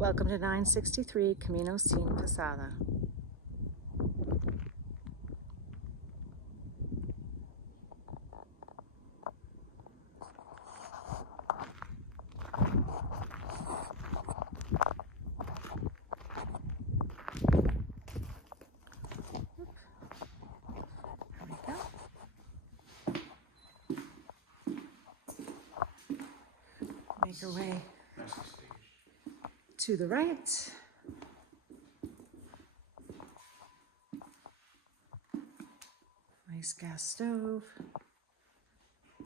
Welcome to 963 Camino Sin Pasada. There we go. Make our way to the right. Nice gas stove,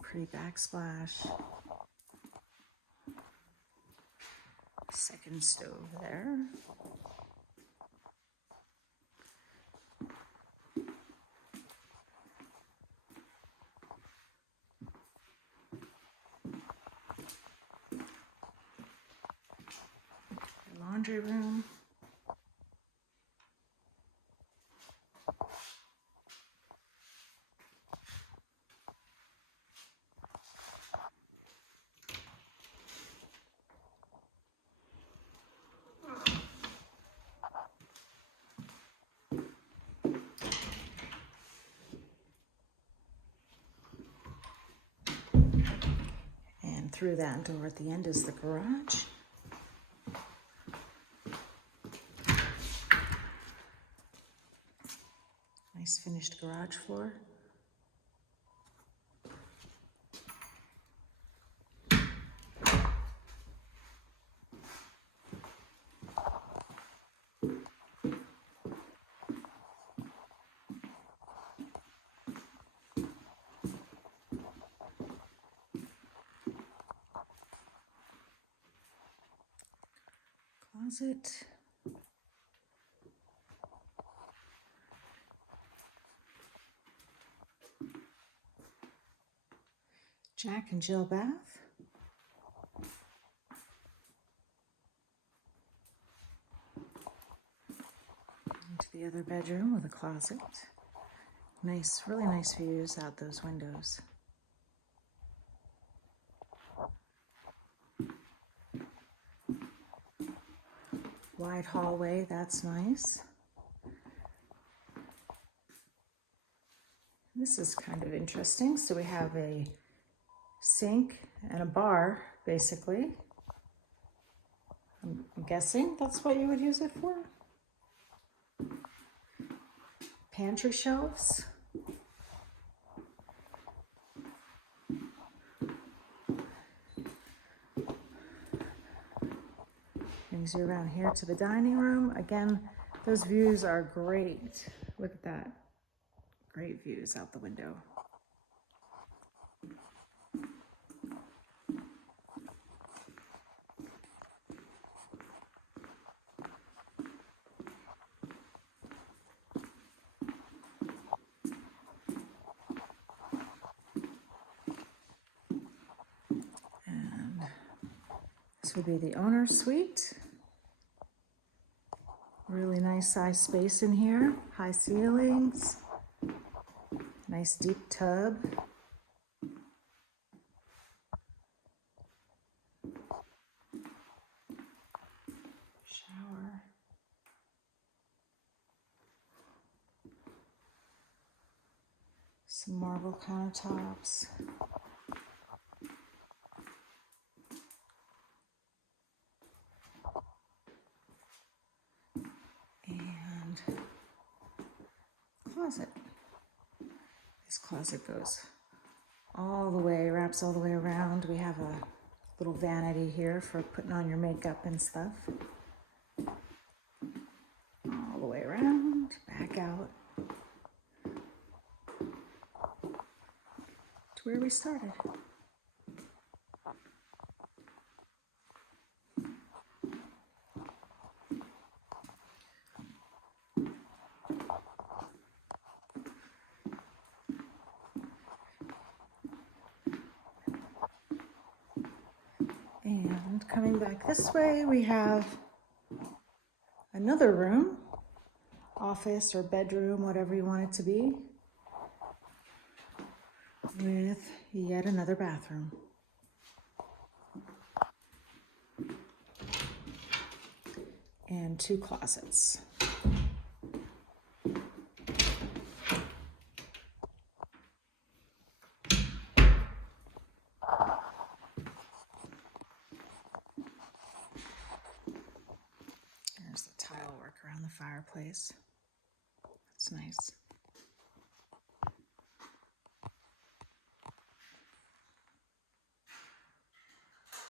pretty backsplash. Second stove there. Laundry room. And through that door at the end is the garage. Nice finished garage floor. Closet. Jack and Jill bath. Into the other bedroom with a closet. Nice, really nice views out those windows. Wide hallway, that's nice. This is kind of interesting. So we have a sink and a bar, basically. I'm guessing that's what you would use it for. Pantry shelves. Brings you around here to the dining room. Again, those views are great. Look at that. Great views out the window. And this would be the owner's suite. Really nice size space in here. High ceilings. Nice deep tub. Shower. Some marble countertops. And closet. This closet goes all the way, wraps all the way around. We have a little vanity here for putting on your makeup and stuff. All the way around, back out to where we started. And coming back this way, we have another room, office or bedroom, whatever you want it to be, with yet another bathroom. and 2 closets. There's the tile work around the fireplace. That's nice.